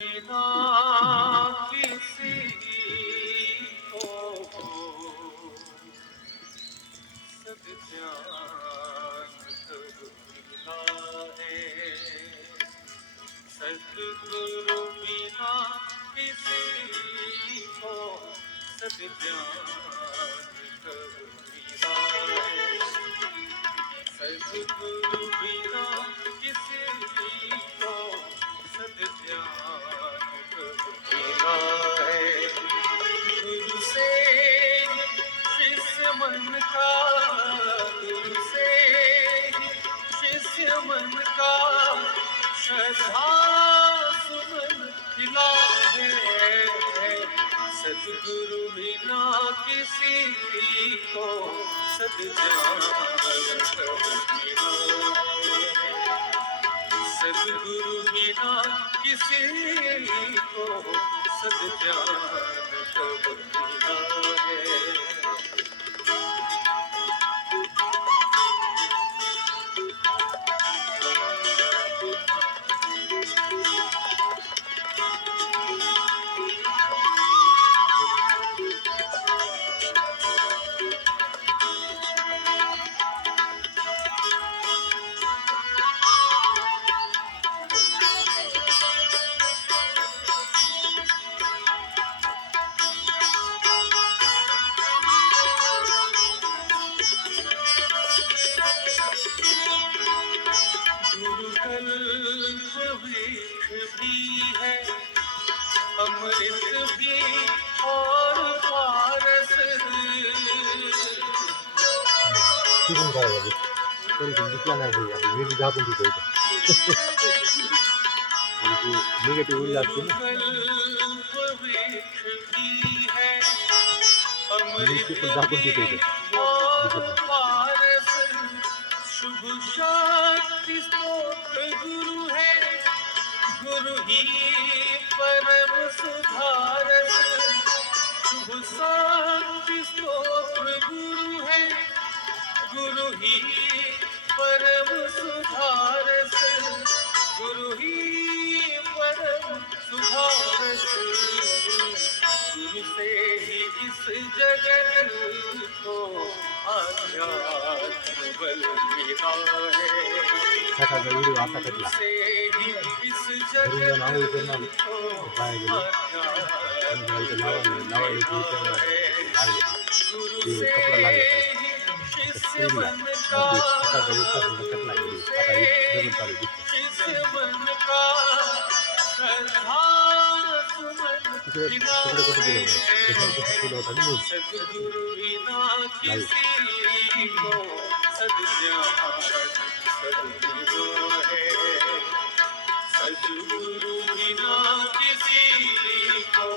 बिना किसी को सद्ज्ञान कब मिला है। सद्गुरु बिना किसी को सद्ज्ञान कब मिला है। सद्गुरु बिना किसी को सद्ज्ञान कब मिला है। गुरु से शिष्य मन का, गुरु से शिष्य मन का श्रद्धा सुमन खिला है। सद्गुरु बिना किसी को सद्ज्ञान कब मिला है। सद्गुरु बिना किसी को सद्ज्ञान कब मिला है। वृक्ष भी है, अमृत भी और पारस। 기분 가야지. 소리 좀 늦게 안 하고 왜 잡은 게 있어. 이게 네게티व 올랐지. अमृत भी है। और पारस। शुभ शक्ति स्तोत्र गुरु है, गुरु ही परम सुधारस। शुभ शक्ति स्तोत्र गुरु है, गुरु ही परम सुधारस। गुरु ही परम सुधारस। गुरु से ही इस जगत को आध्यात्म बल मिला है। गुरु से ही इस जगत को आध्यात्म बल मिला है। गुरु से ही शिष्य मन का, शिष्य मन का श्रद्धा सुमन खिला है। सद्गुरु बिना किसी को सद्ज्ञान कब मिला है। सद्गुरु बिना किसी को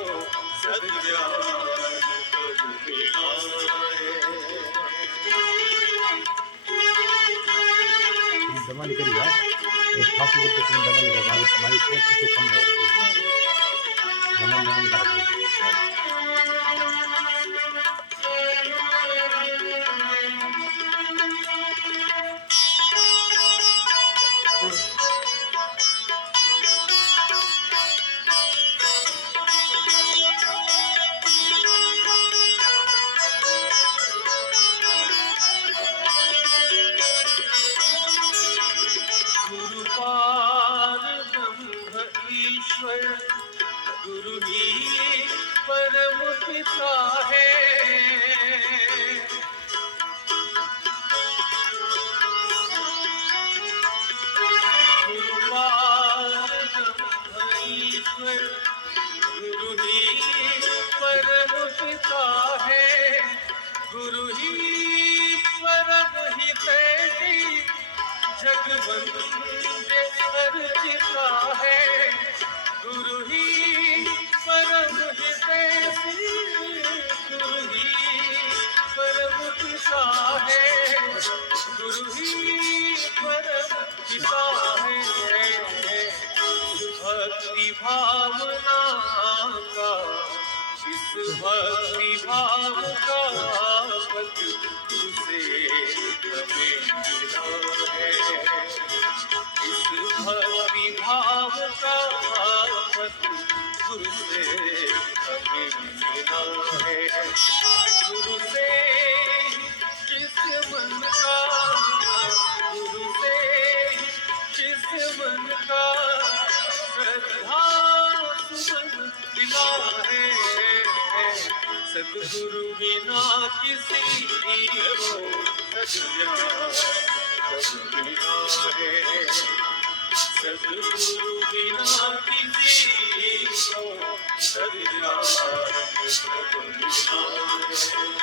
सद्ज्ञान कब मिला है। दमानी करेगा फास्ट करते तुम दमानी का हमारी सोच से कम है। दमान कर गुरु पार ब्रह्म ईश्वर, गुरु ही परम पिता है। गुरु पार ब्रह्म ईश्वर, गुरु ही परम पिता है। गुरु ही परम हितैषी, जगवंदे अर्चिता है। गुरु ही परम हितैषी, गुरु ही परम पिता है। गुरु ही परम पिता है। भक्ति भावना का, इस भक्ति भाव का पद गुरु से हमें मिला है। इस भक्ति भाव का पथ गुरु से हमें मिला है। गुरु से जिस मन का, गुरु से जिस मन का श्रद्धा सुमन मिला है। सद्गुरु बिना किसी को सद्ज्ञान कब मिला है। सद्गुरु बिना किसी को सद्ज्ञान कब मिला है।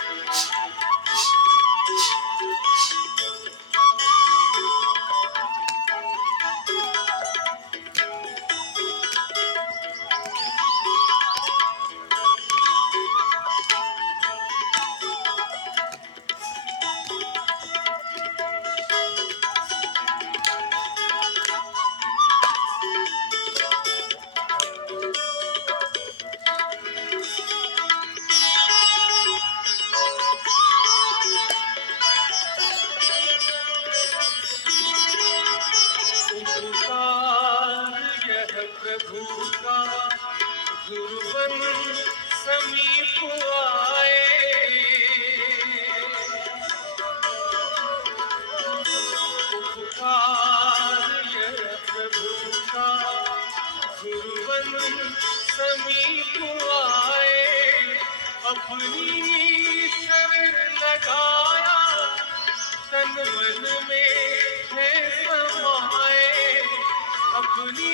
प्रभु का गुरुवन समीप आए। उपकार यह प्रभु का गुरुवन समीप आए। अपनी शरण लगाया तन मन में है समाए। अपनी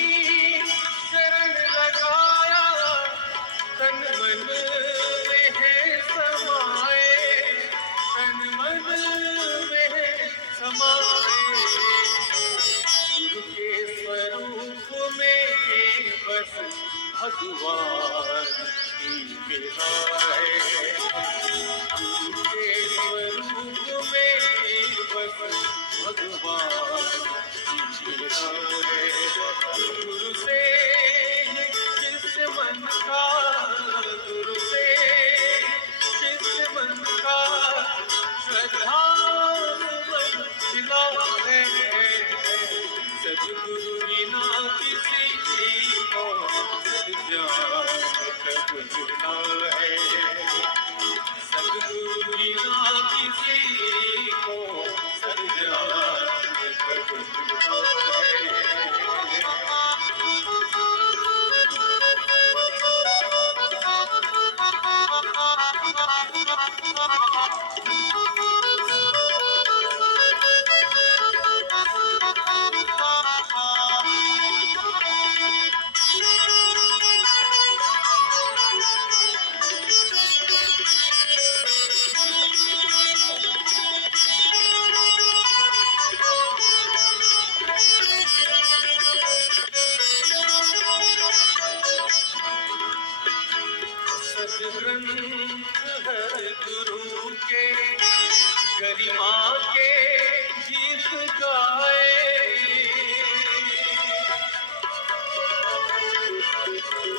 शरण लगाया तन मन में है समाए। तन मन में है समाए। गुरु के स्वरूप में बस भगवान ही मिला है। गुरु के स्वरूप में बस भगवान ही मिला है। गुरु से जिस मन का, गुरु से जिस मन का श्रद्धा मिला है। सद्गुरु बिना किसी को सद्ज्ञान कब मिला है। सद्गुरु बिना किसी को सद्ज्ञान कब मिला है। सद्ग्रंथ हर गुरु के गरिमा के गीत गाए।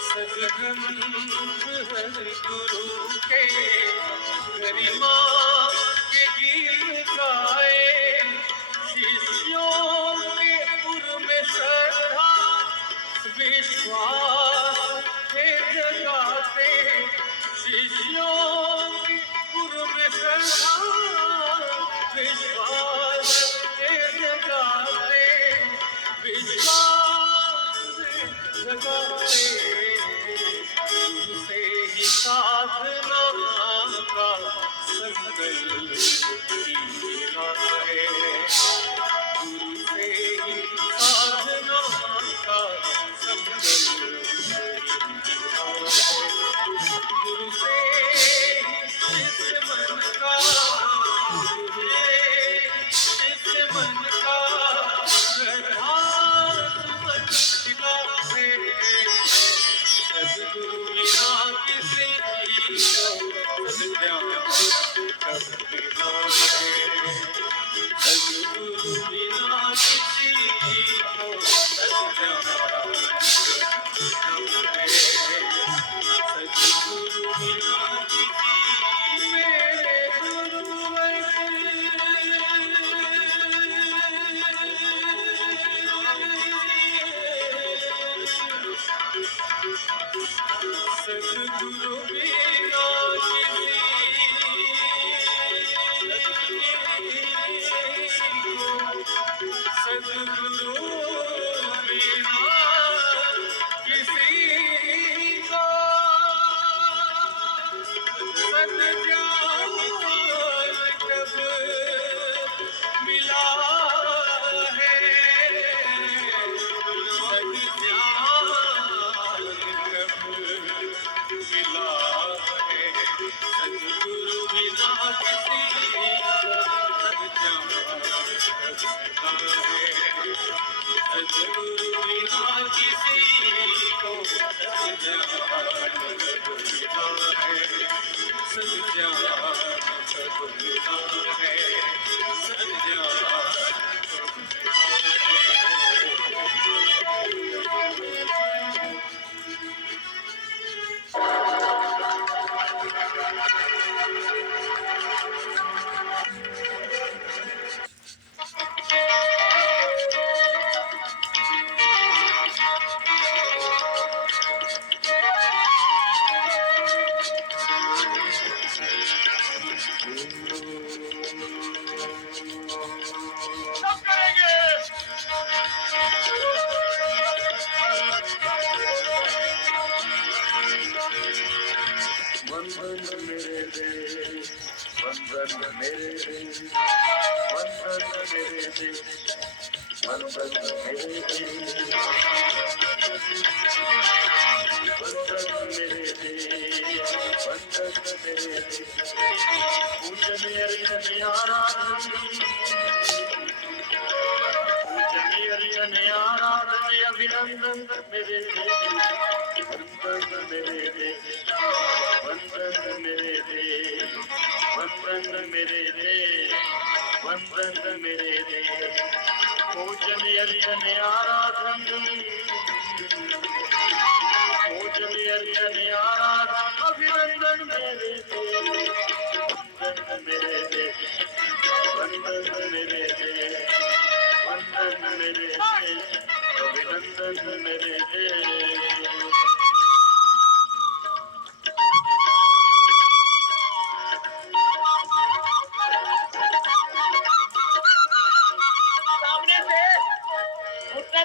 सद्ग्रंथ हर गुरु के गरिमा के गीत गाए। शिष्यों के उर में श्रद्धा विश्वास है जगाते। शिष्यों की उर में श्रद्धा विश्वास है जगाते। विश्वास है जगाते। गुरु से ही साधना का संकल्प किया है। गुरु से ही साधना का संकल्प अभिनंदन मेरे वंदन मेरे वंदन मेरे वंदन मेरे वंदन मेरे पूजन अर्चन आराधन पूजन अर्चन आराधन अभिनंदन मेरे वंदन मेरे वंदन मेरे वंदन मेरे अभिनंदन मेरे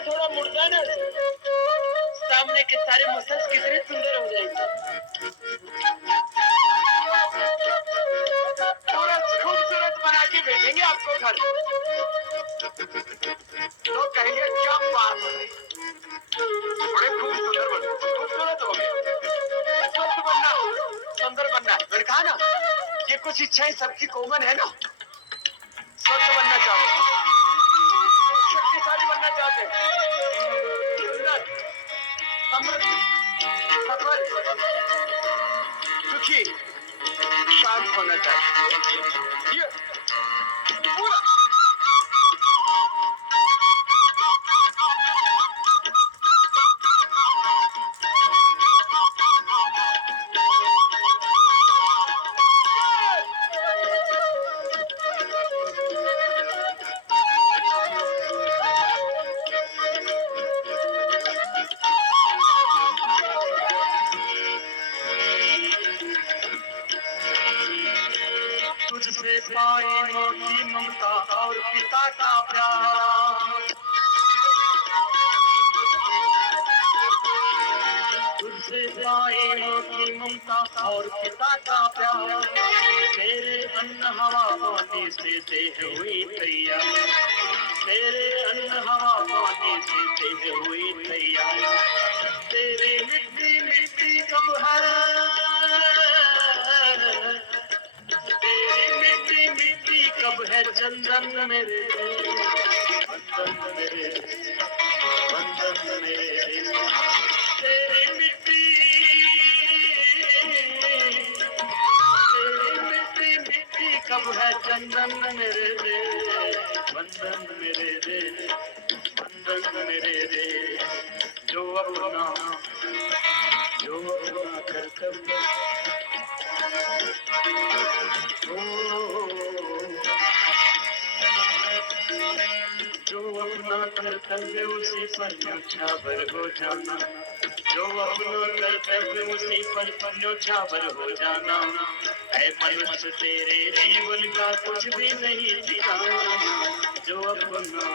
थोड़ा मुड़दा ना, सामने के सारे मसल्स कितने सुंदर हो जाएंगे। पूरा खूबसूरत बना के भेजेंगे आपको घर। लोग कहेंगे क्या बात है, बड़े खूबसूरत हो गए। स्वस्थ बनना, सुंदर बनना, मैंने कहा ना, ये कुछ इच्छाएं सबकी कॉमन है ना। स्वस्थ बनना चाहो, शक्तिशाली बनना चाहते, समृद्ध, सफल, सुखी, शांत होना चाहिए। ये पूरा तुझसे पाए माँ की ममता और पिता का प्यार, तुझसे पाए माँ की ममता और पिता का प्यार, तेरे अन्न हवा पानी से देह हुई तैयार, तेरे अन्न हवा पानी से देह हुई तैयार, तेरी मिट्टी मिट्टी कब है, तेरी मिट्टी मिट्टी कब है चंदन मेरे वंदन मेरे वंदन मेरे, तेरी मिट्टी मिट्टी कब है चंदन मेरे वंदन मेरे वंदन मेरे, जो अपना कर्तव्य जो अपना कर्तव्य उसी पर न्योछावर हो जाना, जो अपना कर्तव्य उसी पर न्योछावर हो जाना, ऐ मनुष्य तेरे जीवन का कुछ भी नहीं ठिकाना, जो अपना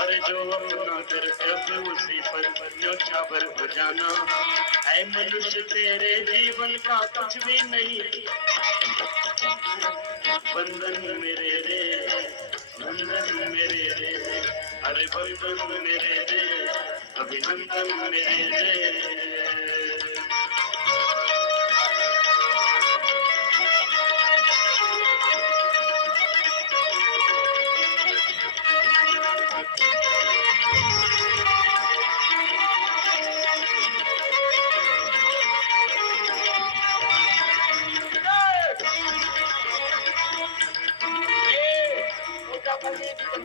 अरे जो अपना कर्तव्य उसी पर न्योछावर हो जाना, ऐ मनुष्य तेरे जीवन का कुछ भी नहीं, वंदन मेरे रे वंदन मेरे रे, अरे वंदन मेरे रे अभिनंदन मेरे रे।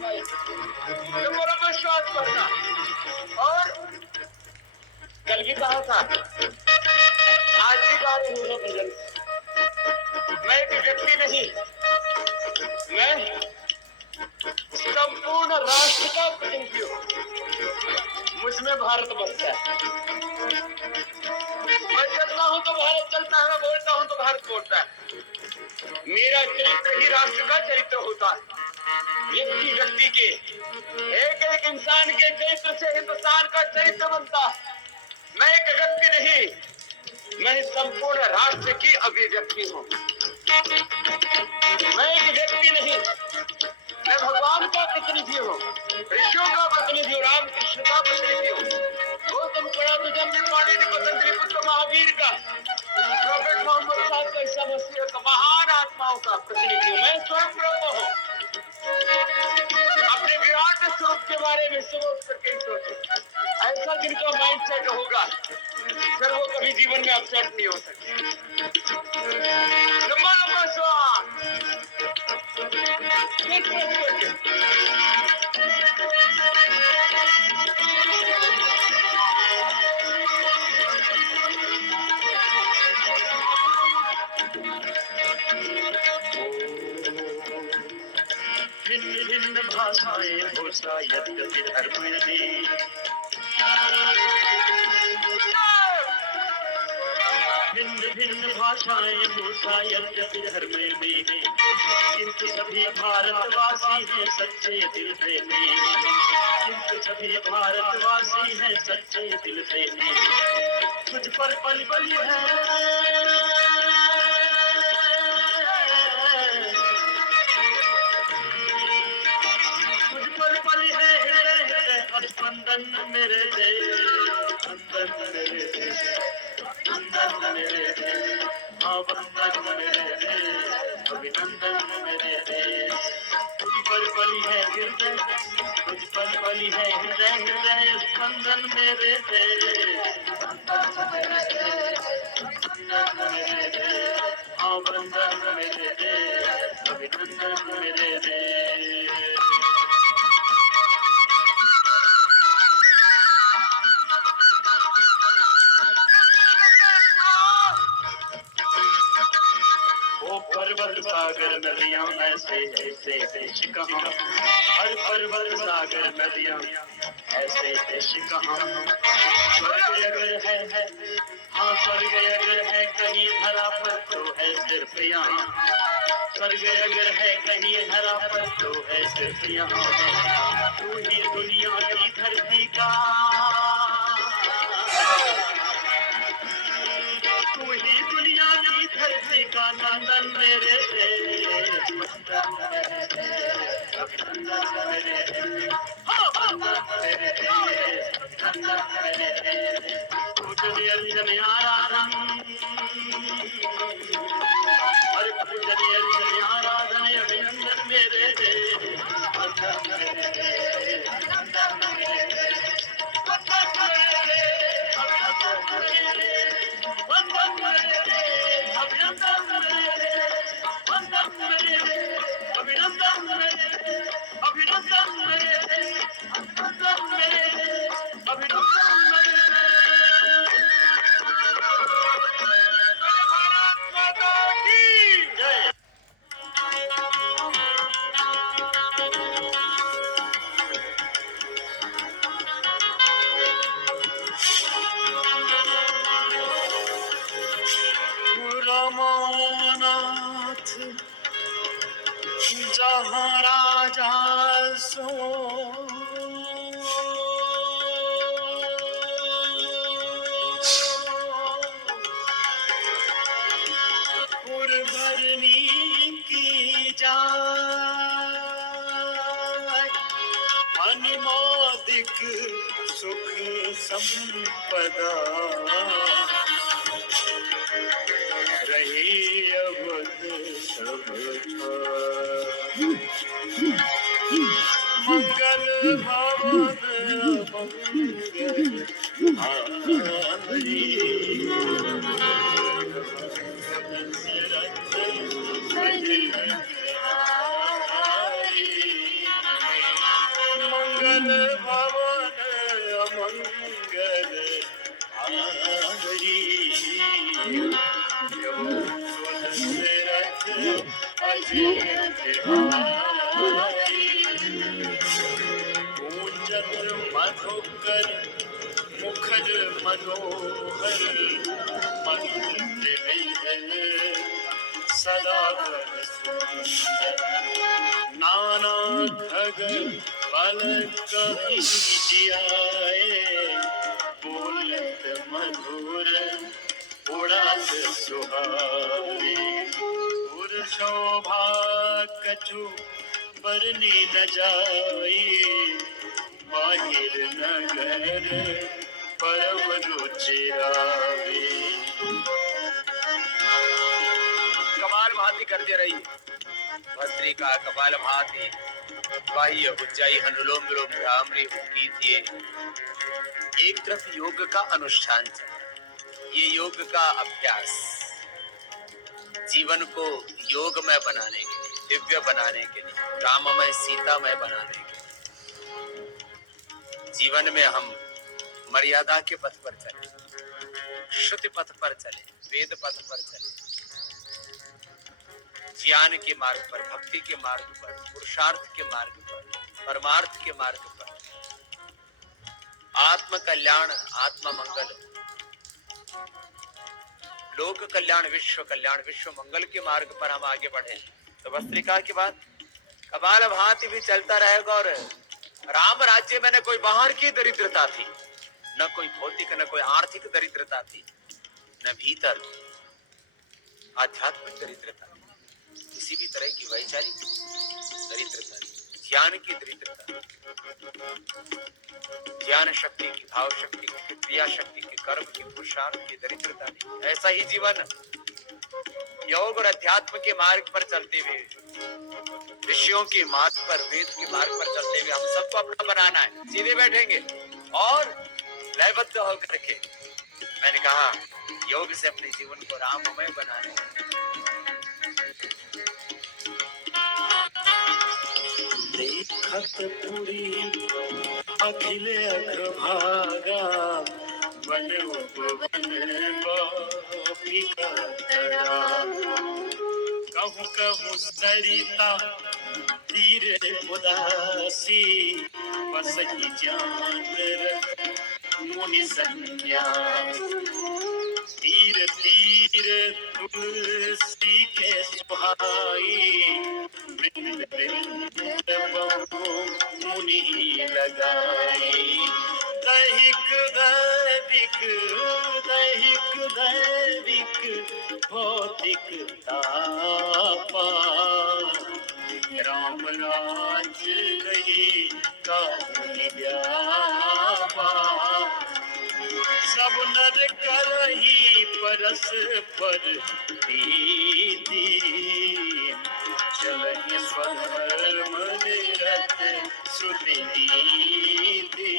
भाई, तुम मेरा विश्वास करना। और कल भी कहा था, आज भी गा रही हूँ भजन। मैं एक व्यक्ति नहीं, मैं संपूर्ण राष्ट्र का प्रतिनिधि हूँ। मुझमें भारत बसता है। मैं चलता हूँ तो भारत चलता है, मैं बोलता हूँ तो भारत बोलता है। मेरा चरित्र ही राष्ट्र का चरित्र होता है। व्यक्ति व्यक्ति के, एक एक इंसान के चरित्र से हिंदुस्तान का चरित्र बनता है। मैं एक व्यक्ति नहीं, मैं संपूर्ण राष्ट्र की अभिव्यक्ति हूँ। मैं एक व्यक्ति नहीं, मैं भगवान का प्रतिनिधि हूँ, ऋषियों का प्रतिनिधि हूँ, रामकृष्ण का प्रतिनिधि हूँ, गौतम पाणिनि पतंजलि पुत्र महावीर का, प्रॉफेट मोहम्मद साहब का, ईसा मसीह का, महान आत्माओं का प्रतिनिधि हूँ। मैं स्वयं ब्रह्म हूँ। अपने विराट स्वरूप के बारे में सुबह उठ करके ही सोचो। ऐसा जिनका माइंडसेट होगा, फिर वो कभी जीवन में अपसेट नहीं हो सकते। लंबा लंबा श्वास भिन्न भिन्न भाषाएं होता यद्यपि धर्म में, भिन्न भिन्न भाषाएं होता यद्यपि धर्म में, किंतु सभी भारतवासी हैं सच्चे दिल से, किंतु सभी भारतवासी हैं सच्चे दिल से। तुझ पर पल पल है, तुझ पर पल है हृदय स्पंदन मेरे दे, अंदर मेरे दे, अंदर मेरे दे, वंदन मेरे दे, अभिनंदन मेरे दे। तुझ पर पल है हृदय, तुझ पर पल है हृदय स्पंदन मेरे दे, अंदर मेरे दे, अंदर मेरे दे, वंदन मेरे दे, अभिनंदन मेरे दे। पर्वत सागर नदियां ऐसे ऐसे देश कहाँ, हर पर्वत सागर नदियां ऐसे देश कहाँ। स्वर्ग अगर है, हाँ स्वर्ग अगर है कहीं धरा पर तो है सिर्फ यहाँ, स्वर्ग अगर है कहीं धरा पर तो है सिर्फ यहाँ। तू ही दुनिया की धरती का, तू ही दुनिया की धरती का नंदन मेरे दे, अभिनंदन मेरे दे, मेरे दे, अभिनंदन मेरे दे। पूजनीय अर्चन आराधन, हर पूजनीय अर्चन आराधन अभिनंदन मेरे दे, अभिनंदन मेरे दे, अभिनंदन मेरे दे, अभिनंदन मेरे दे, अभिनंदन मेरे दे। वंदन मेरे दे, अभिनंदन मेरे दे, वंदन मेरे दे, अभिनंदन मेरे दे, अभिनंदन मेरे दे, अभिनंदन मेरे दे, अभिनंदन मेरे दे। भारत माता की जय। रमानाथ जहाँ राजा सो, पुरभरनी की जाय, अनिमादिक सुख संपदा, रही अवध सब मंगल भवन मंगल हारी, यो सुदशरथ अजित बिहारी पूंजत मधुकर मुखर मनोहर मंद विधन सदा सुंदर नाना खग बल कही जियाए बोलत मधुर उड़ात सुहावे उर शोभा कछु बरनी न जाई बाहिर नगर परम रुचिरावे। कपाल भाती करते रहिए, भस्त्री का कपाल भाती बाह्य उज्जाई अनुलोम विलोम भ्रामरी कीजिए। एक तरफ योग का अनुष्ठान चले, ये योग का अभ्यास जीवन को योगमय बनाने के लिए, दिव्य बनाने के लिए, राममय सीतामय बनाने के लिए जीवन में हम मर्यादा के पथ पर चले, श्रुति पथ पर चले, वेद पथ पर चले, ज्ञान के मार्ग पर, भक्ति के मार्ग पर, पुरुषार्थ के मार्ग पर, परमार्थ के मार्ग पर, आत्म कल्याण, आत्म मंगल, लोक कल्याण, विश्व मंगल के मार्ग पर हम आगे बढ़े। तो भस्त्रिका के बाद कपाल भाती भी चलता रहेगा। और राम राज्य में न कोई बाहर की दरिद्रता थी, न कोई भौतिक, न कोई आर्थिक दरिद्रता थी, न भीतर आध्यात्मिक दरिद्रता, किसी भी तरह की वैचारिक दरिद्रता, ज्ञान की दरिद्रता, ज्ञान शक्ति की, भाव शक्ति की, क्रिया शक्ति की, कर्म की, पुरुषार्थ की दरिद्रता नहीं। ऐसा ही जीवन योग और अध्यात्म के मार्ग पर चलते हुए, ऋषियों के मार्ग पर, वेद के मार्ग पर चलते हुए हम सबको अपना बनाना है। सीधे बैठेंगे और लयबद्ध होकर के, मैंने कहा योग से अपने जीवन को राममय बनाना है। देखत पुरी अखिल अग्रभागा वन उपवन बापी का तड़ा कहूँ कहूँ सरिता तीर उदासी बसही जान मुनि संन्यास तीर तीर तुलसी के सुहाई वृंद वृंद मुनि लगाई दैहिक दैविक भौतिक तापा राम राज नहीं का व्यापा सब नर करही परस पर प्रीति चलहि स्वधर्म निरत श्रुति नीति।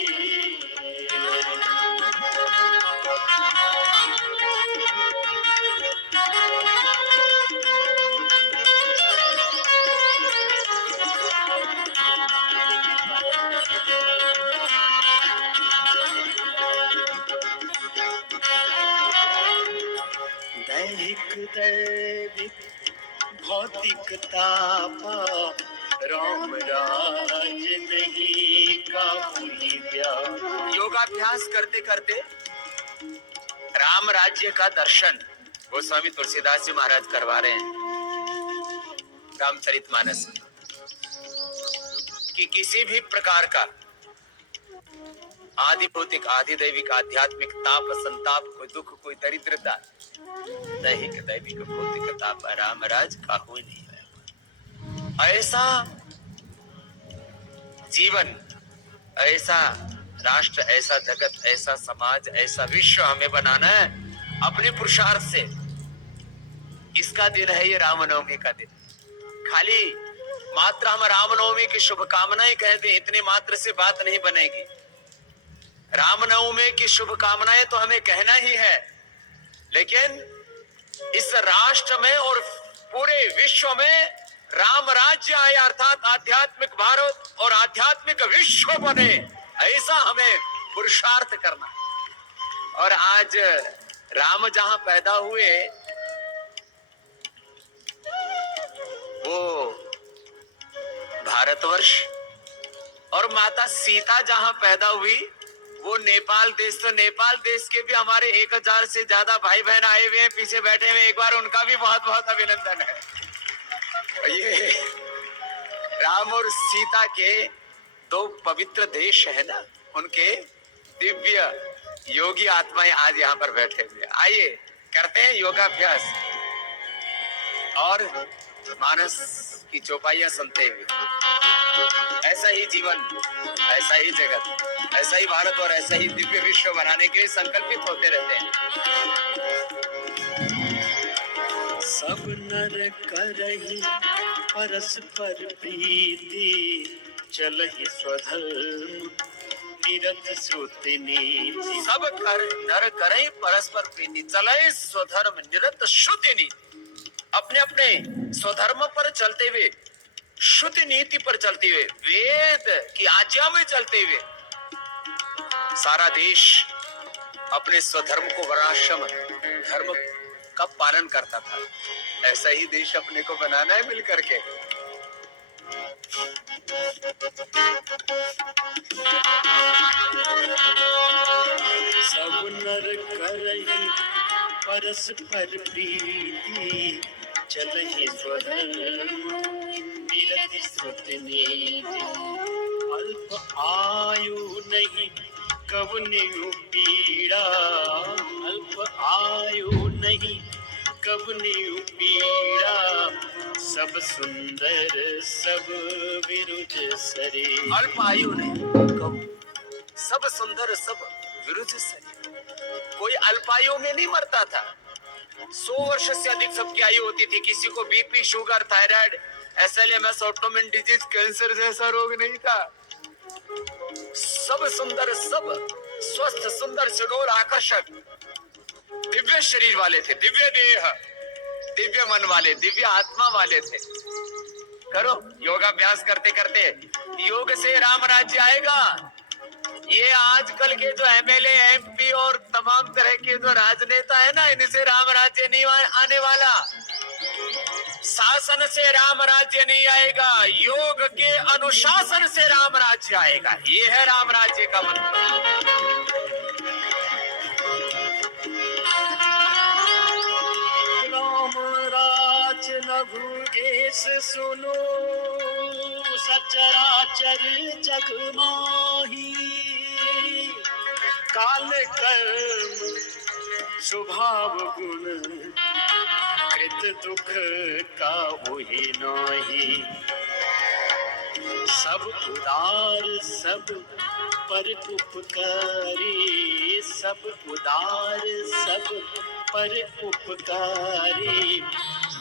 दैविक भौतिक तापा राम राज नहीं काहू व्यापा। योगाभ्यास करते करते राम राज्य का दर्शन गोस्वामी तुलसीदास जी महाराज करवा रहे हैं रामचरितमानस कि किसी भी प्रकार का आदि भौतिक, आदि दैविक, आध्यात्मिक ताप, संताप, कोई दुख, कोई दरिद्रता, दैहिक दैविक भौतिक ताप रामराज काहू नहीं है। ऐसा जीवन, ऐसा राष्ट्र, ऐसा जगत, ऐसा समाज, ऐसा विश्व हमें बनाना है अपने पुरुषार्थ से। इसका दिन है ये रामनवमी का दिन। खाली मात्र हम रामनवमी की शुभकामनाएं कह दें, इतने मात्र से बात नहीं बनेगी। रामनवमी की शुभकामनाएं तो हमें कहना ही है, लेकिन इस राष्ट्र में और पूरे विश्व में राम राज्य आए, अर्थात आध्यात्मिक भारत और आध्यात्मिक विश्व बने, ऐसा हमें पुरुषार्थ करना। और आज राम जहां पैदा हुए वो भारतवर्ष, और माता सीता जहां पैदा हुई वो नेपाल देश। तो नेपाल देश के भी हमारे 1000 से ज्यादा भाई बहन आए हुए हैं, पीछे बैठे हुए, एक बार उनका भी बहुत बहुत अभिनंदन है। ये राम और सीता के दो पवित्र देश है ना, उनके दिव्य योगी आत्माएं आज यहाँ पर बैठे हुए। आइए करते हैं योगाभ्यास और मानस की चौपाइयां सुनते हुए। ऐसा ही जीवन, ऐसा ही जगत, ऐसा ही भारत और ऐसा ही दिव्य विश्व बनाने के लिए संकल्पित होते रहते हैं। सब नर करहि परस्पर प्रीति, चलहि स्वधर्म निरत श्रुति नीति। सब कर नर करें परस्पर प्रीति, चले स्वधर्म निरत श्रुति नीति। अपने अपने स्वधर्म पर चलते हुए, श्रुति नीति पर चलते हुए, वेद की आज्ञा में चलते हुए सारा देश अपने स्वधर्म को, वर्णाश्रम धर्म का पालन करता था। ऐसा ही देश अपने को बनाना है मिल करके। सब नर करहि परस्पर प्रीति, चलहि स्वधर्म निरत श्रुति नीति। अल्प आयु नहीं कवनेउ पीड़ा, अल्प आयु नहीं कवनेउ पीड़ा। सब सुंदर सब विरुज शरीर। अल्प आयु नहीं, सब सुंदर सब विरुद्ध शरीर। कोई अल्पायु में नहीं मरता था। 100 वर्ष से अधिक सबकी आयु होती थी। किसी को BP, sugar, thyroid, SLMS, autoimmune disease, cancer जैसा रोग नहीं था। सब सुंदर, सब स्वस्थ, सुंदर, सुडौल, आकर्षक दिव्य शरीर वाले थे, दिव्य देह, दिव्य मन वाले, दिव्य आत्मा वाले थे। करो योगाभ्यास करते करते योग से राम राज्य आएगा। ये आजकल के जो MLA, MP और तमाम तरह के जो राजनेता है ना, इनसे राम राज्य नहीं आने वाला। शासन से राम राज्य नहीं आएगा, योग के अनुशासन से राम राज्य आएगा। ये है राम राज्य का मतलब। राम राज न भूगेश सुनो, सचराचर जग माही। काल कर्म स्वभाव गुण, कृत दुख का वही नाही। सब उदार सब पर उपकारी, सब उदार सब पर उपकारी।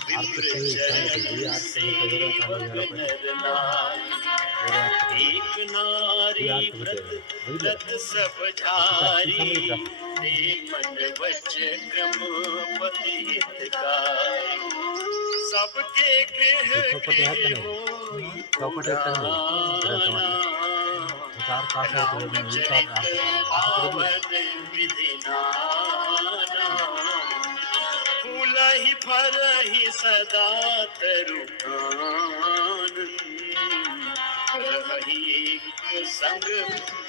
विप्र चरण सेवक नर नारी, एक नारी व्रत व्रत सब झारी। दे मन वच क्रम पति हितकारी। सबके गृह गृह होई पुराना। रामचरित पावन विधि नाना। फूलहि फरहि सदा तरुकानन। रहहि एक संग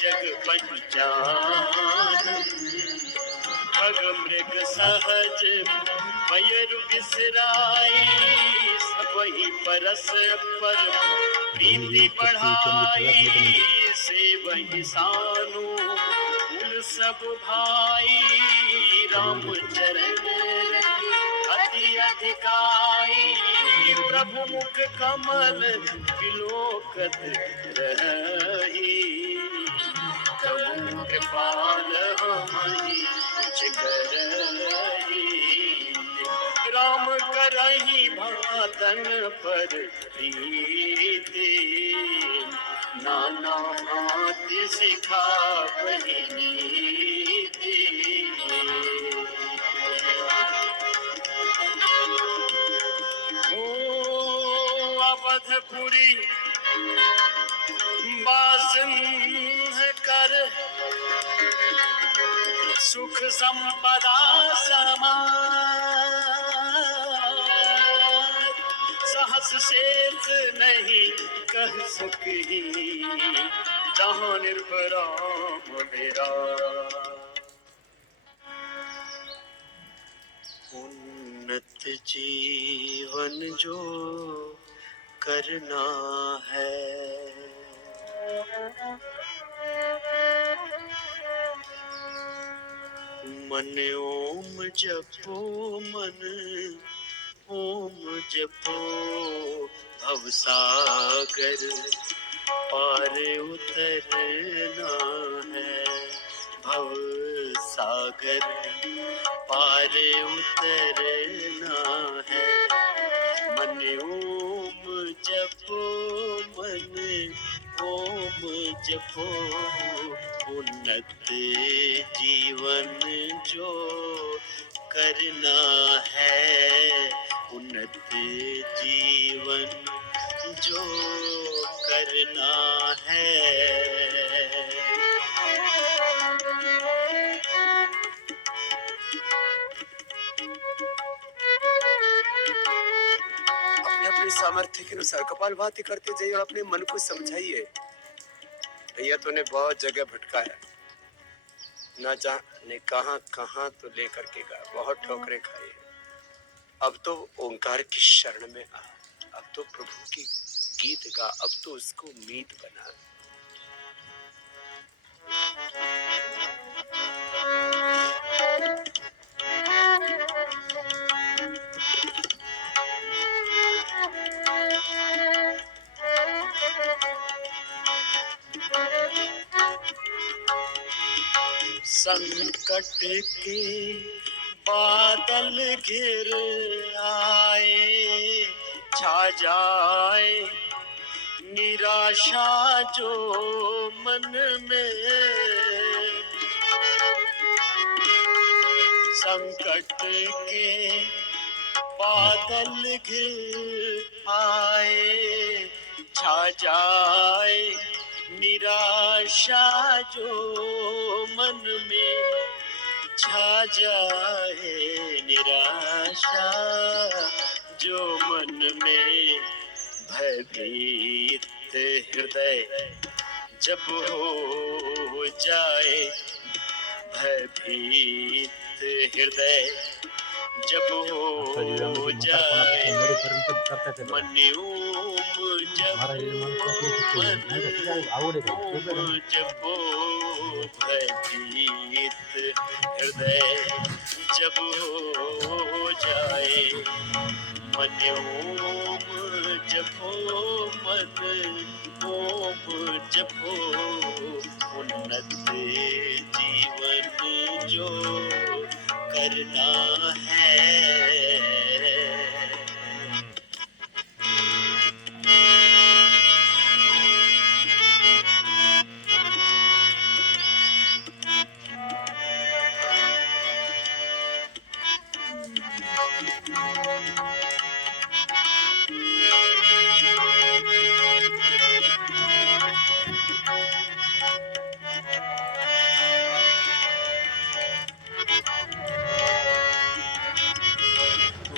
जग पंचानन। खग मृग सहज भयरु बिसराई। सबहि परस पर प्रीति बढ़ाई। सेवहि सानु कुल सब भाई। रामचरण अति अधिकाई। प्रभु मुख कमल विलोकत रही। प्रभु कृपाल हमहि कुछ करही। राम करहि भातन पर प्रीति। नाना भांति सिखावहि नीति। ओ अवधपुरी बासिंह कर सुख सुख संपदा समाज, सहस शेष नहीं कह सकी, जहाँ निर्भराम मेरा। उन्नत जीवन जो करना है, मन ओम जपो, मन ओम जपो, भवसागर पार उतरना है, भव सागर पार उतरना है। मन ओम जपो, मन ओम जपो, उन्नत जीवन जो करना है, उन्नत जीवन जो करना है। अपने अपने सामर्थ्य के अनुसार कपालभाति करते जाइए और अपने मन को समझाइए। भैया तूने बहुत जगह भटकाया, ना जाने कहां कहां तो लेकर के गया, बहुत ठोकरें खाई। अब तो ओंकार की शरण में आ, अब तो प्रभु की गीत गा, अब तो उसको मीत बना। संकट के बादल घिर आए, छा जाए निराशा जो मन में, संकट के बादल घिर आए, छा जाए निराशा जो मन में, छा जाए निराशा जो मन में, भयभीत हृदय जब हो जाए, भयभीत हृदय जब हो जाए, मन ओम जपो, भयभीत हृदय जब हो जाए, मन ओम जपो, मन ओम जपो, उन्नत जीवन जो करना है।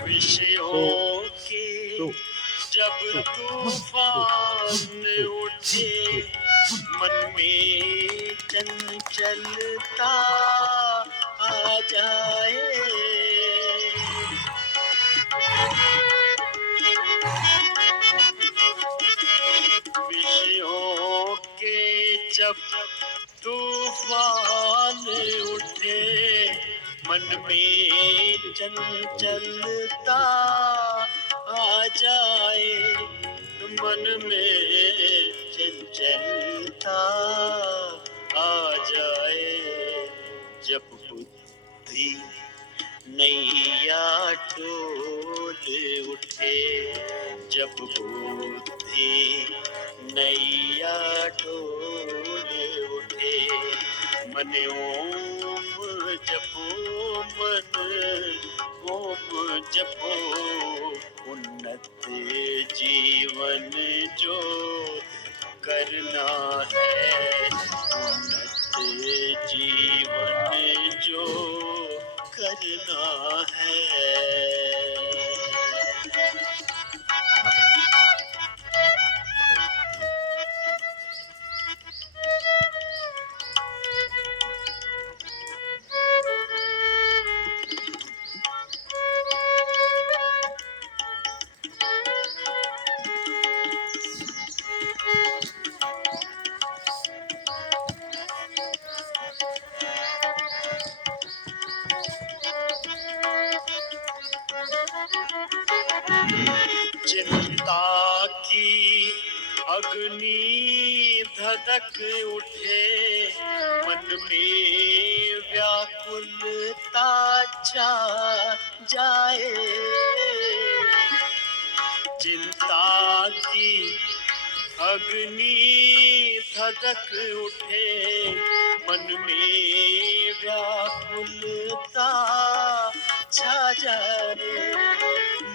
विषयों के जब तूफान उठे, मन में चंचलता आ जाए, विषयों के जब तूफान उठे, मन में चंचलता आ जाए, मन में चंचलता आ जाए, जब बुद्धि नैया डोल उठे, जब बुद्धि नैया डोल उठे, मन ओम जपो, मन ओम जपो, उन्नत जीवन जो करना है, उन्नत जीवन जो है। चिंता की अग्नि धधक उठे, मन में व्याकुलता छा जाए। चिंता की अग्नि धधक उठे, मन में व्याकुलता छा जाए।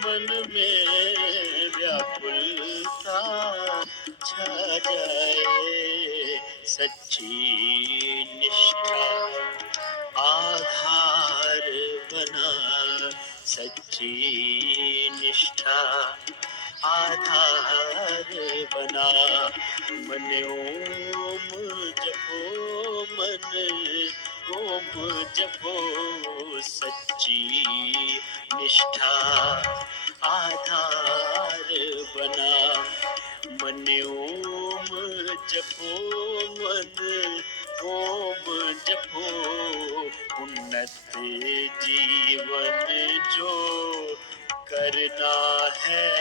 मन में व्याकुलता छा जाए। सच्ची निष्ठा आधार बना, सच्ची निष्ठा आधार बना। मन ओम जपो, मन ओम जपो, सच्ची निष्ठा आधार बना। मन ओम जपो, मन ओम जपो, उन्नत जीवन जो करना है।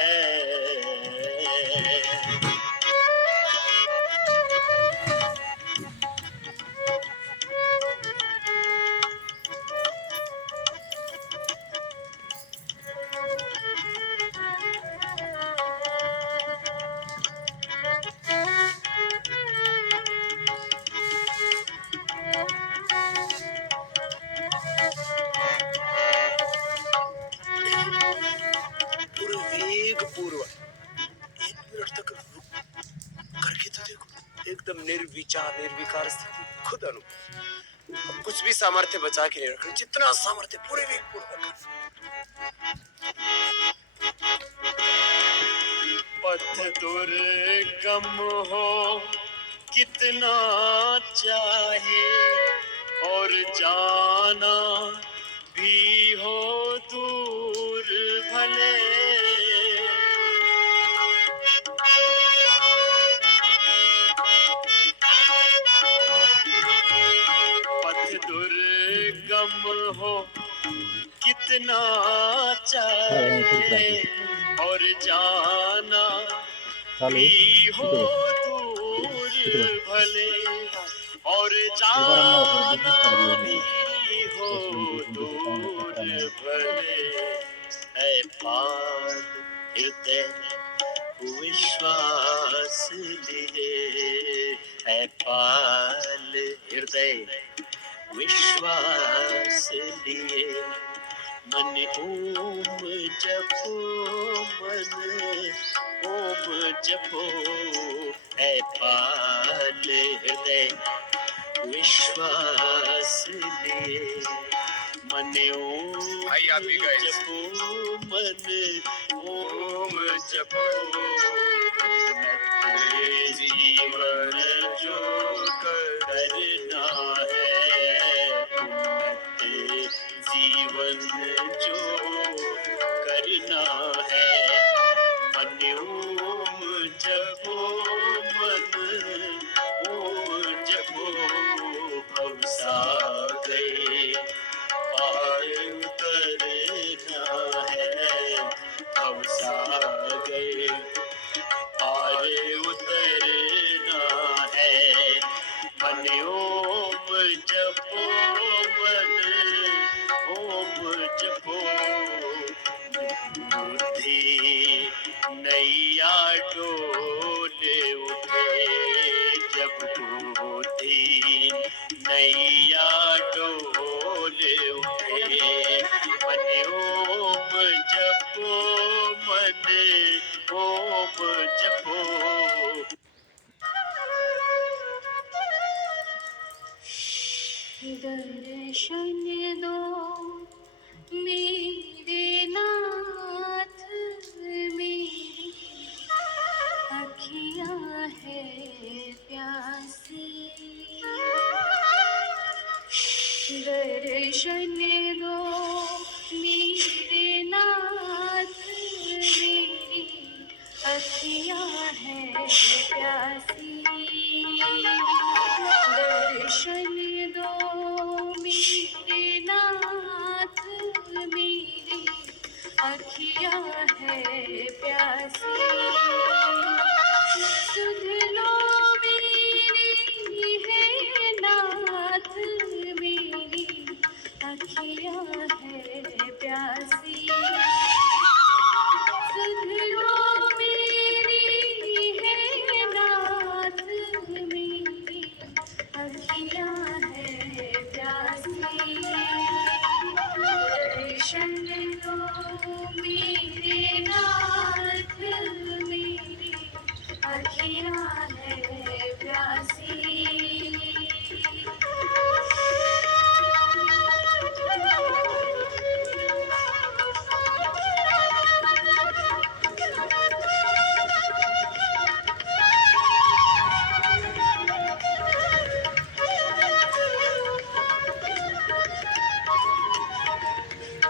पूरे वेग पूर्वक 1 मिनट तक रुक करके तो देखो, एकदम निर्विचार निर्विकार स्थिति खुद अनुभव। अब कुछ भी सामर्थ्य बचा के नहीं रखना, जितना सामर्थ्य पूरे वेग पूर्वक। पथ दुर्गम हो कितना चाहे, और जाना भी हो दूर भले। पथ दुर्गम हो कितना चाहे, और जाना भी हो दूर भले, और जाना भी हो दूर भले। है पाल हृदय विश्वास लिए, है पाल हृदय विश्वास लिए। मन ओम जपो, मन ओम जपो, है पाल हृदय विश्वास लिए। मन ओम जपो, मन ओम जपो, उन्नत जीवन जो करना है। उन्नत जीवन जो करना है। मन ओम जपो, मन ओम जपो, भवसागर पार उतरना है। भवसागर पार उतरना है। मन ओम जपो, मन ओम जपो, बुद्धि नैया डोले उठे, जब बुद्धि नैया डोले उठे। मन ओम जपो, मन ओम जपो। दर्शन दो मेरे अखियाँ है प्यासी, सुध लो मेरी है नाथ मेरी, अखियाँ है प्यासी, सुध लो मेरी है नाथ मेरी, अखियाँ है प्यासी, दर्शन दो मेरे नाथ मेरी, अखियाँ है प्यासी।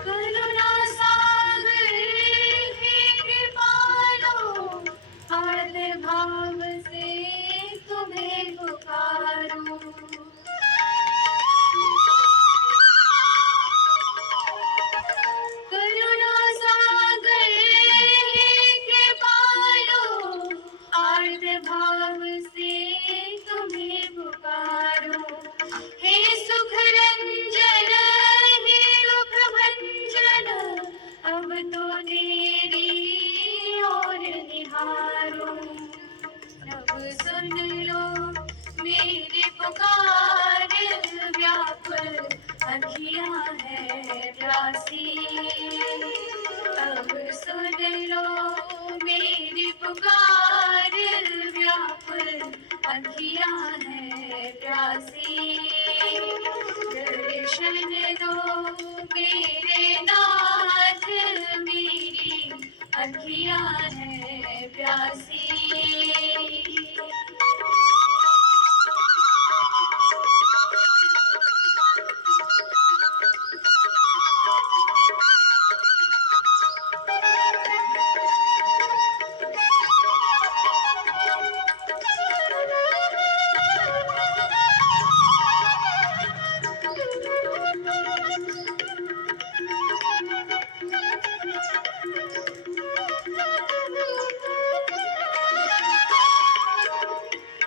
करुणा सागर हे कृपालो, आर्द्र भाव से तुम्हें पुकारो। करुणा सागर हे कृपालो, आर्द्र भाव से तुम्हें पुकारो। हे सुख रंजन हे दुख भंजन, अब तो तेरी ओर निहारो। अब सुन लो मेरी पुकार, व्याकुल अखियाँ है प्यासी। अब सुन लो मेरी पुकार, व्याकुल अखियाँ है प्यासी। दर्शन दो मेरे नाथ मेरी, अखियाँ है प्यासी।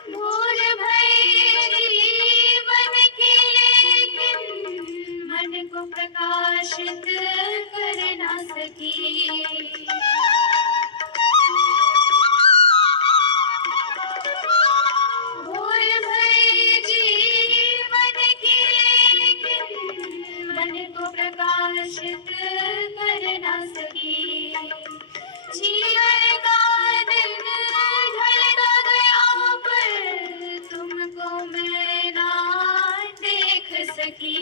भूल भैरी मन की लेकिन, मन को प्रकाशित कर ना सकी। भूल भई जीवन की लेकिन, मन को प्रकाशित कर ना सकी। जीवन का दिन ढलता गया पर तुमको मैं ना देख सकी।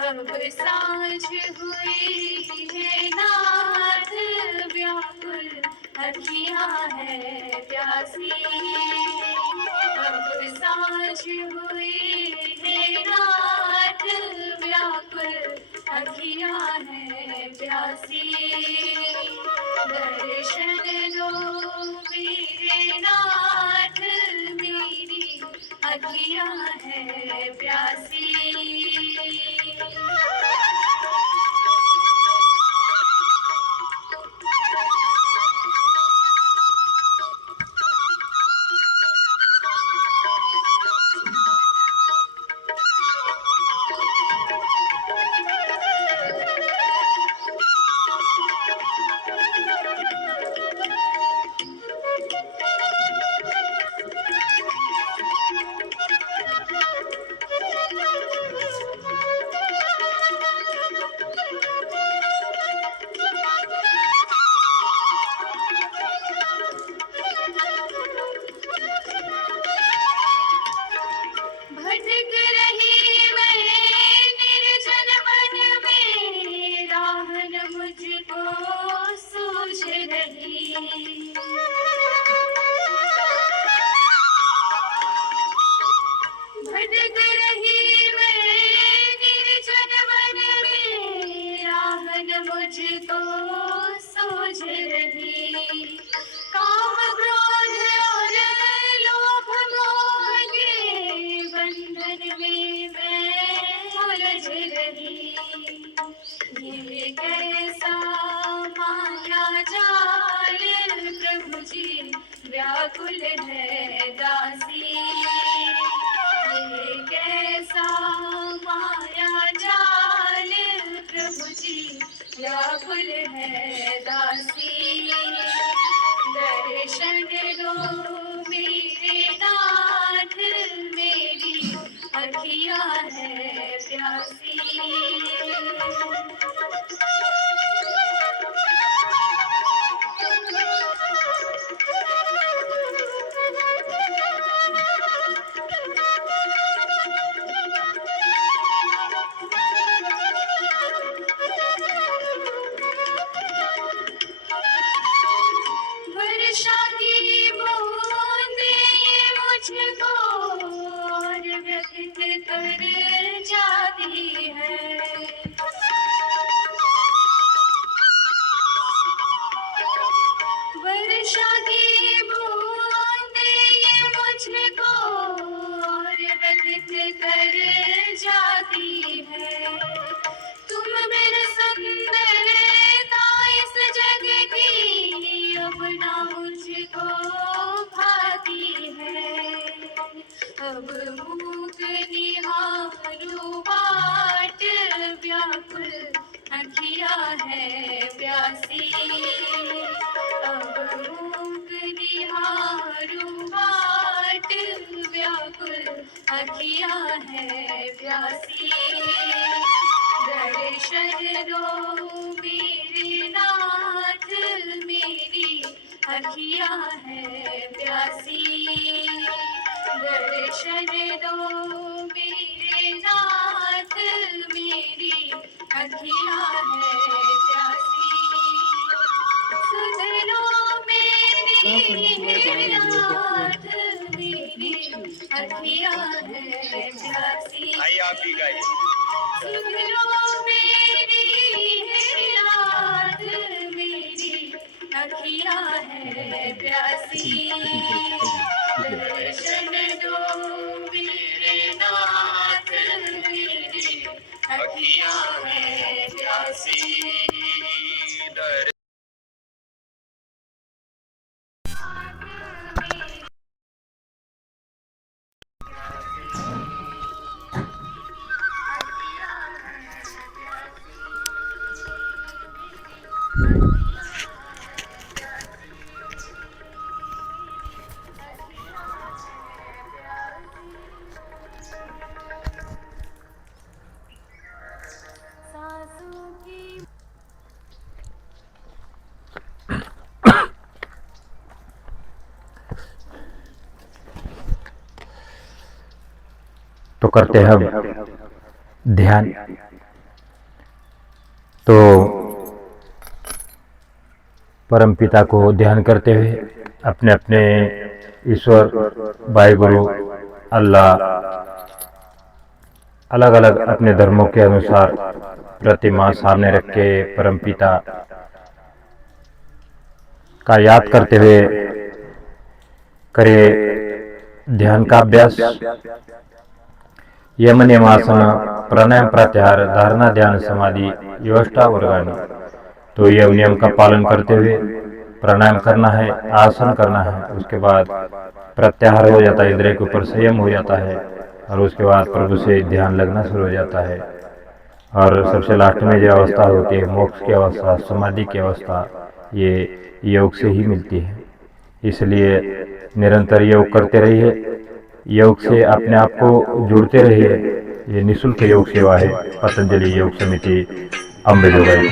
अब सांझ हुई है नाथ, व्याकुल अखियाँ है प्यासी। अब सांझ हुई है नाथ, व्याकुल अखियाँ है प्यासी। दर्शन दो मेरे नाथ मेरी, अखियाँ है प्यासी। भटक रही मैं निर्जन वन में, राह न मुझको सूझ रही। भटक रही मैं निर्जन वन में, राह न मुझको सूझ रही। काम क्रोध और लोभ मोह के बंधन में मैं उलझ रही। ये कैसा व्याकुल है दासी। ये कैसा माया जाल प्रभु जी, व्याकुल है दासी। दर्शन दो मेरे नाथ, मेरी अखियाँ है प्यासी। वर्षा की बूंदें ये मुझको और व्यथित कर जाती है। वर्षा की बूंदें ये मुझको और व्यथित कर जाती है। तुम मेरे सुंदरता इस जग की अब ना मुझको भाती है। अब मूक निहारूं बाट, व्याकुल अखियाँ है प्यासी। अब मूक निहारूं बाट, व्याकुल अखियाँ है प्यासी। दर्शन दो मेरे नाथ, मेरी अखियाँ है प्यासी। दर्शन दो मेरे नाथ, मेरी अखियाँ है प्यासी। सुन लो मेरी नाथ, मेरी अखियाँ है प्यासी। आइए आप भी गाइए। सुन लो मेरी नाथ, मेरी अखियाँ है प्यासी। दर्शन दो मेरे नाथ, मेरी अखियाँ है प्यासी। तो करते हैं ध्यान। तो परम पिता को ध्यान करते हुए अपने अपने ईश्वर, वाहिगुरु, अल्लाह, अलग अलग अपने धर्मों के अनुसार प्रतिमा सामने रख के परम पिता का याद करते हुए करे ध्यान का अभ्यास। यम नियमासन, प्राणायाम, प्रत्याहार, धारणा, ध्यान, समाधि, व्यवस्था, वर्गानी। तो यम नियम का पालन करते हुए प्राणायाम करना है, आसन करना है। उसके बाद प्रत्याहार हो जाता है, इंद्रिय के ऊपर संयम हो जाता है, और उसके बाद प्रभु से ध्यान लगना शुरू हो जाता है। और सबसे लास्ट में जो अवस्था होती है, मोक्ष की अवस्था, समाधि की अवस्था, ये योग से ही मिलती है। इसलिए निरंतर योग करते रहिए, योग से अपने आप को जुड़ते रहिए। ये निःशुल्क योग सेवा है, पतंजलि योग समिति, अम्बेजोगाई।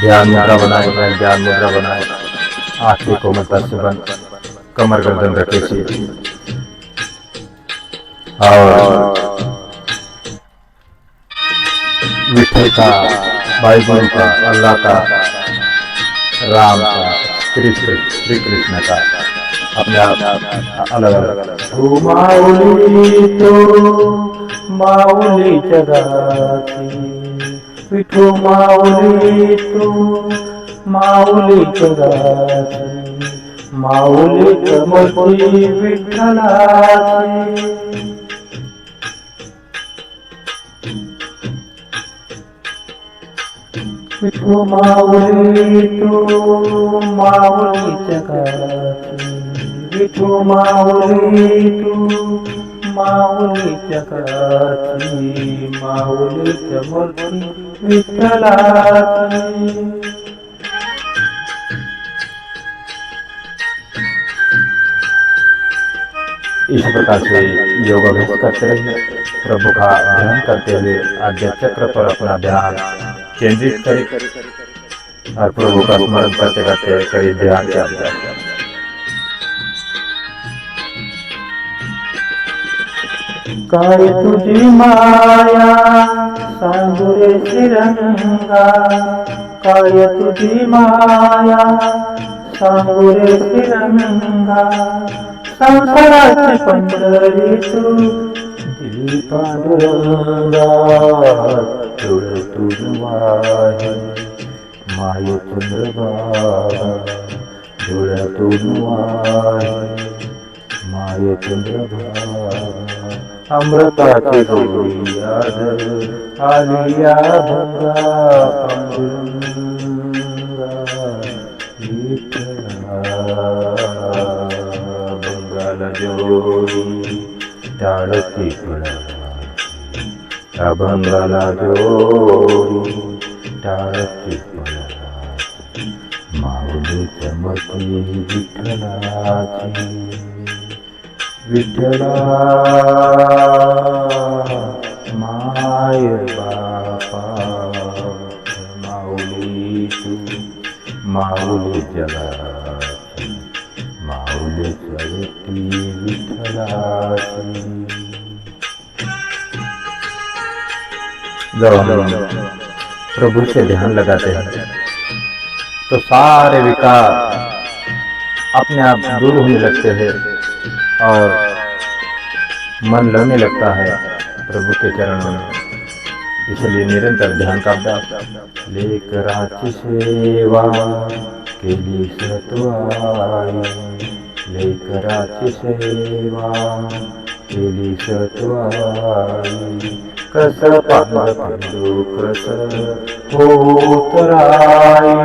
ध्यान मुद्रा बनाए, ध्यान मुद्रा बनाए, आंखें कोमलता से बंद, कमर गर्दन रखे से, और विठल का, वाहिगुरु का, अल्लाह का, राम का, श्री कृष्ण का अपने आप अलग अलग। माऊली जगाची, विठू माऊली तू माऊली जगाची, माऊली कमती विठ्ठलाची। विठू माऊली तू माऊली जगाची, विठू माऊली तू माऊली जगाची, माऊलीच्या मूर्ती विठ्ठलाची. इस प्रकार से योग अभ्यास करते रहिए, प्रभु का ध्यान करते हुए आज्ञा चक्र पर अपना ध्यान केंद्रित करें और प्रभु का स्मरण करते करते करिए ध्यान के अभ्यास. काय तुझी माया सांगू रे श्रीरंगा, काय तुझी माया सांगू रे श्रीरंगा, संसाराची पंढरी तू दिली पांडुरंगा, तुळ तुझ वाहे माये चंद्रभागा, डोळ्यातून वाहे माये चंद्रभागा, अमृताची डोळी आलिया भंगा, पांडुरंगा विठ्ठला भंगाला जोडी टाळती फळाची, अभंगाला जोडी टाळती फळाची, माऊलीच्या मती विठ्ठलाची. विठ्ठला माय बापा माऊली तू माऊली जगाची, माऊलीच्या व्यक्ती विठ्ठलाची. जब हम प्रभु से ध्यान लगाते हैं तो सारे विकार अपने आप दूर होने लगते हैं और मन लगने लगता है प्रभु के चरणों में. इसलिए निरंतर ध्यान का अभ्यास. लेकराची सेवा केली सत्वाई, लेकराची सेवा केली सत्वाई, कस पांडू कस होत राई,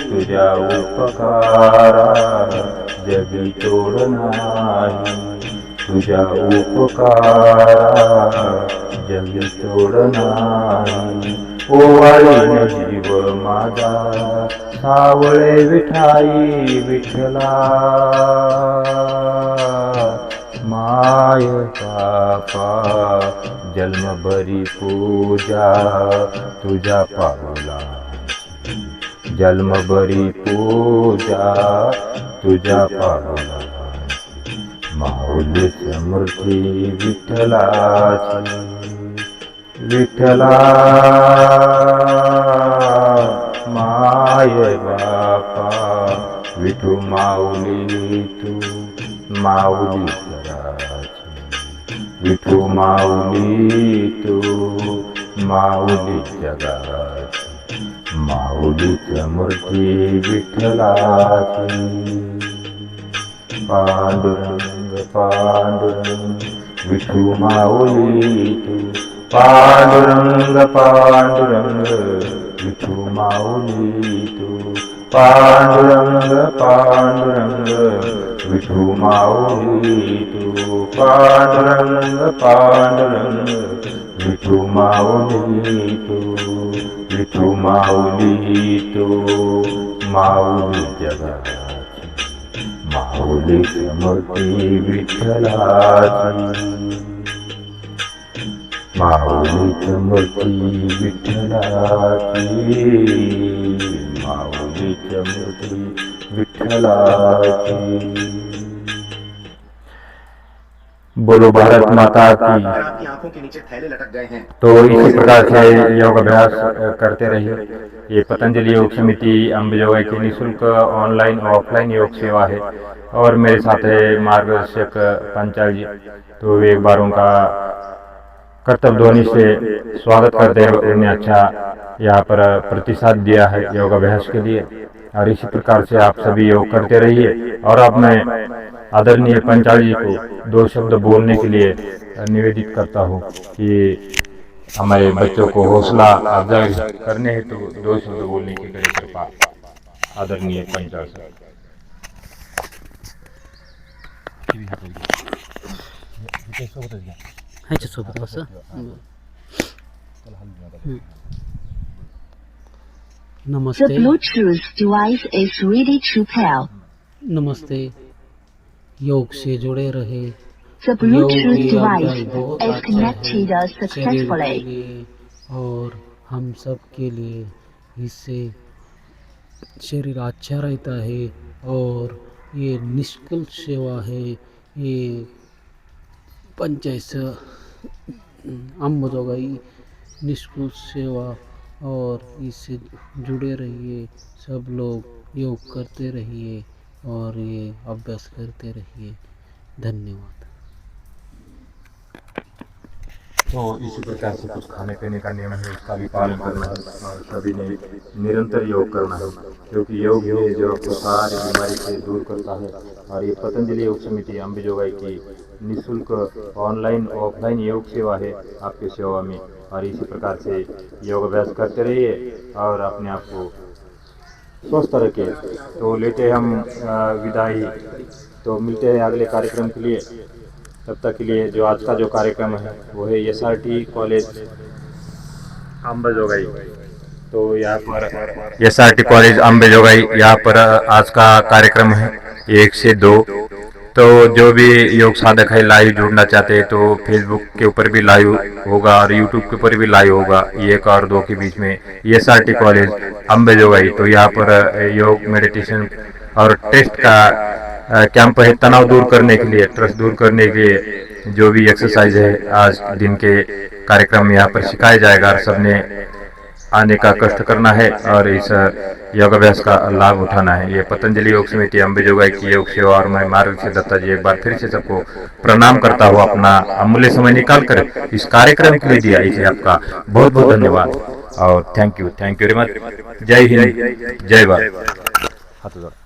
तुझ्या उपकारा जगी तोड नाही, तुझ्या उपकारा जगी तोड नाही. ओवाळीने जीव माझा सावळे विठाई, विठ्ठला माय बापा जन्मभरी पूजा तुझ्या पाऊलाची, जन्मभरी पूजा तुझ्या पाऊलाची, माऊलीच्या मूर्ती विठ्ठलाची. विठ्ठला माय बापा विठू माऊली तू माऊली जगाची, विठू माऊली तू माऊली जगाची, माऊलीच्या मूर्ती विठ्ठलाची. पांडुरंग पांडुरंग विठू माऊली तू, पांडुरंग पांडुरंग विठू माऊली तू, पांडुरंग पांडुरंग विठू माऊली तू, पांडुरंग पांडुरंग विठू माऊली तू, विठू माऊली तू माऊली जगाची, माऊलीची मूर्ती विठ्ठलाची, माऊलीची मूर्ती विठ्ठलाची, माऊलीची मूर्ती विठ्ठलाची. बोलो भारत माता की. आपकी आंखों के नीचे थैले लटक गए हैं. तो इसी प्रकार से योग अभ्यास करते रहिए. ये पतंजलि योग समिति अंबेजोगाई की निःशुल्क ऑनलाइन और ऑफलाइन योग सेवा है और मेरे साथ है मार्गदर्शक पंचाल जी. तो एक बार उनका कर्तव्य ध्वनि से स्वागत करते हैं. उन्होंने अच्छा यहाँ पर प्रतिसाद दिया है योग अभ्यास के लिए और इसी प्रकार से आप सभी योग करते रहिए. और अब मैं आदरणीय पंचाल जी को दो शब्द बोलने के लिए निवेदित करता हूँ कि हमारे बच्चों को हौसला अफजाई करने हेतु दो शब्द बोलने की कड़ी कृपा आदरणीय पंचाल सर। ह्याच्यासोबत असं The नमस्ते Bluetooth device is ready to pair. नमस्ते। योग से जुड़े रहे। The योग Bluetooth की device अभ्यास बहुत is अच्छा है connected शरीर के successfully. लिए और हम सब के लिए। इससे शरीर अच्छा रहता है और ये निष्कल सेवा है। ये पंचायत अंबेजोगाई निष्कुल सेवा और इससे जुड़े रहिए। सब लोग योग करते रहिए और ये अभ्यास करते रहिए। धन्यवाद। तो इसी प्रकार से कुछ खाने पीने का नियम है, उसका भी पालन करना है और सभी ने निरंतर योग करना है, क्योंकि योग ही है जो आपको सारी बीमारी से दूर करता है। और ये पतंजलि योग समिति अंबेजोगाई की निःशुल्क ऑनलाइन ऑफलाइन योग सेवा है आपकी सेवा में। और इसी प्रकार से योग अभ्यास करते रहिए और अपने आप को स्वस्थ रखिए। तो लेते हम विदाई, तो मिलते हैं अगले कार्यक्रम के लिए। तब तक के लिए जो आज का जो कार्यक्रम है वो है SRT कॉलेज अंबेजोगाई। तो यहाँ पर SRT कॉलेज अंबेजोगाई यहाँ पर आज का कार्यक्रम है 1 से 2। तो जो भी योग साधक है लाइव जुड़ना चाहते हैं तो फेसबुक के ऊपर भी लाइव होगा और यूट्यूब के ऊपर भी लाइव होगा 1 और 2 के बीच में SRT कॉलेज अंबेजोगाई। तो यहाँ पर योग मेडिटेशन और टेस्ट का कैंप है, तनाव दूर करने के लिए, स्ट्रेस दूर करने के लिए जो भी एक्सरसाइज है आज दिन के कार्यक्रम में यहाँ पर सिखाया जाएगा। और सबने आने का कष्ट करना है और इस योगाभ्यास का लाभ उठाना है। ये पतंजलि योग समिति अंबेजोगाई की योग सेवा और मैं मार्ग से दत्ता जी एक बार फिर से सबको प्रणाम करता हुआ अपना अमूल्य समय निकाल कर इस कार्यक्रम के लिए दिया, इसे आपका बहुत बहुत धन्यवाद और थैंक यू वेरी मच। जय हिंद, जय भारत।